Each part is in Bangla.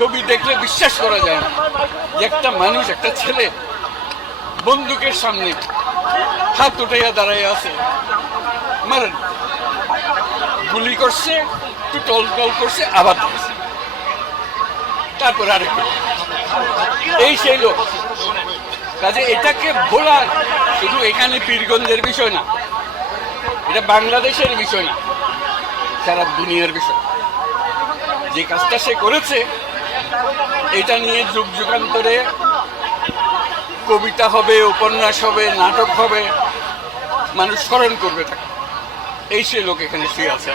ছবি দেখলে বিশ্বাস করা যায় না যে একটা মানুষ, একটা ছেলে বন্দুকের সামনে হাত উঠাইয়া দাঁড়াইয়া আছে। মারেন, গুলি করছে, একটু টল টল করছে, আবার ধরছে, তারপর আরেকটু। এই সেই লোক। কাজে এটাকে বলার শুধু এখানে পীরগঞ্জের বিষয় না, এটা বাংলাদেশের বিষয় না, সারা দুনিয়ার বিষয়। যে কাজটা সে করেছে এটা নিয়ে যুগ যুগান্তরে কবিতা হবে, উপন্যাস হবে, নাটক হবে, মানুষ স্মরণ করবে তাকে। এই সেই লোক এখানে শুয়ে আছে।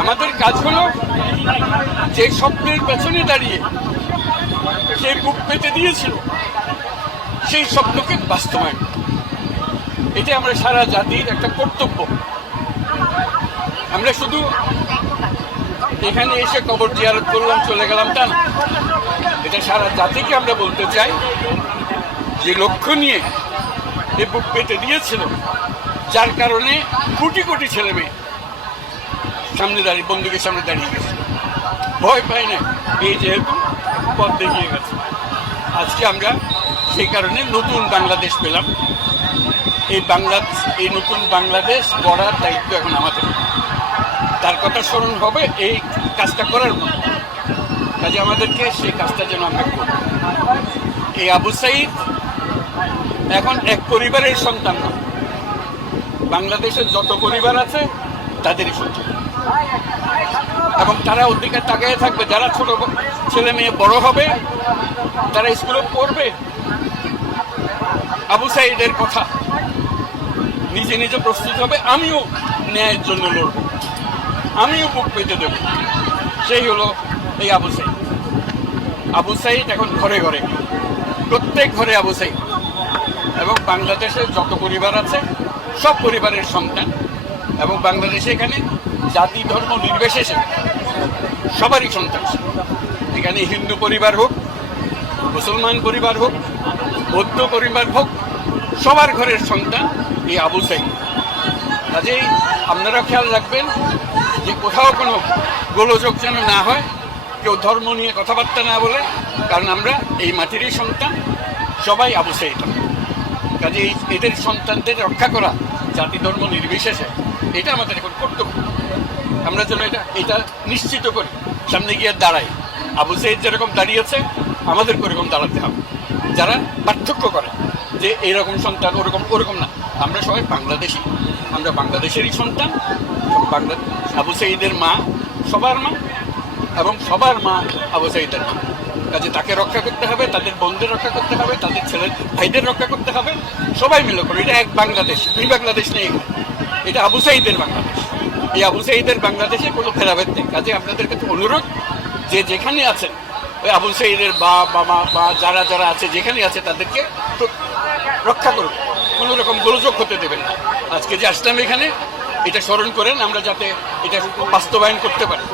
আমাদের কাজ হলো যে স্বপ্নের পেছনে দাঁড়িয়ে সে বুক পেতে দিয়েছিল সেই স্বপ্নকে বাস্তবায়ন। এটা আমরা সারা জাতির একটা কর্তব্য। আমরা শুধু এখানে এসে কবর জিয়ারত করলাম, চলে গেলাম, তা না। এটা সারা জাতিকে আমরা বলতে চাই যে লক্ষ্য নিয়ে এ বুক পেতে দিয়েছিল, যার কারণে কোটি কোটি ছেলে মেয়ে সামনে দাঁড়িয়ে, বন্দুকের সামনে দাঁড়িয়ে গেছে, ভয় পায় না। এই যেহেতু পথ দেখিয়ে গেছে, আজকে আমরা সেই কারণে নতুন বাংলাদেশ পেলাম। এই নতুন বাংলাদেশ গড়ার দায়িত্ব এখন আমাদের। তার কথা স্মরণ হবে এই কাজটা করার মতো। কাজে আমাদেরকে সেই কাজটা যেন আমরা করি। এই আবু সাঈদ এখন এক পরিবারের সন্তান না, বাংলাদেশের যত পরিবার আছে তাদেরই সন্তান, এবং তারা ওদিকে তাকিয়ে থাকবে। যারা ছোট ছেলে মেয়ে বড় হবে, তারা স্কুলে পড়বে, আবু সাঈদের কথা নিজে নিজে প্রস্তুত হবে, আমিও ন্যায়ের জন্য লড়ব, আমিও বুক পেতে দেব। সেই হলো এই আবু সাঈদ। আবু সাঈদ এখন ঘরে ঘরে, প্রত্যেক ঘরে আবু সাঈদ, এবং বাংলাদেশের যত পরিবার আছে সব পরিবারের সন্তান। এবং বাংলাদেশে এখানে জাতি ধর্ম নির্বিশেষে সবারই সন্তান। এখানে হিন্দু পরিবার হোক, মুসলমান পরিবার হোক, বৌদ্ধ পরিবার হোক, সবার ঘরের সন্তান এই আবু সাঈদ। কাজেই আপনারা খেয়াল রাখবেন যে কোথাও কোনো গোলযোগ যেন না হয়, কেউ ধর্ম নিয়ে কথাবার্তা না বলে, কারণ আমরা এই মাটিরই সন্তান, সবাই আবু সাঈদ। কাজেই এদের সন্তানদের রক্ষা করা জাতি ধর্ম নির্বিশেষে, এটা আমাদের এখন কর্তব্য। আমরা যেন এটা নিশ্চিত করি, সামনে গিয়ে দাঁড়াই। আবু সাঈদ যেরকম দাঁড়িয়েছে, আমাদেরকে ওরকম দাঁড়াতে হবে। যারা পার্থক্য করে যে এইরকম সন্তান, ওরকম না, আমরা সবাই বাংলাদেশি, আমরা বাংলাদেশেরই সন্তান। আবু সাঈদের মা সবার মা, এবং সবার মা আবু সাঈদের মা। কাজে তাকে রক্ষা করতে হবে, তাদের বোনদের রক্ষা করতে হবে, তাদের ছেলে ভাইদের রক্ষা করতে হবে, সবাই মিলে করে। এটা এক বাংলাদেশ, দুই বাংলাদেশ নেই, এটা আবু সাঈদের বাংলাদেশ। এই আবু সাঈদের বাংলাদেশে কোনো ভেদাভেদ নেই। কাজে আপনাদের কাছে অনুরোধ, যে যেখানে আছেন ওই আবু সাঈদের বাবা বা যারা যারা আছে, যেখানে আছে, তাদেরকে রক্ষা করুন, কোনো রকম গোলযোগ হতে দেবেন না। আজকে যে আসলাম এখানে, এটা স্মরণ করেন, আমরা যাতে এটা বাস্তবায়ন করতে পারি।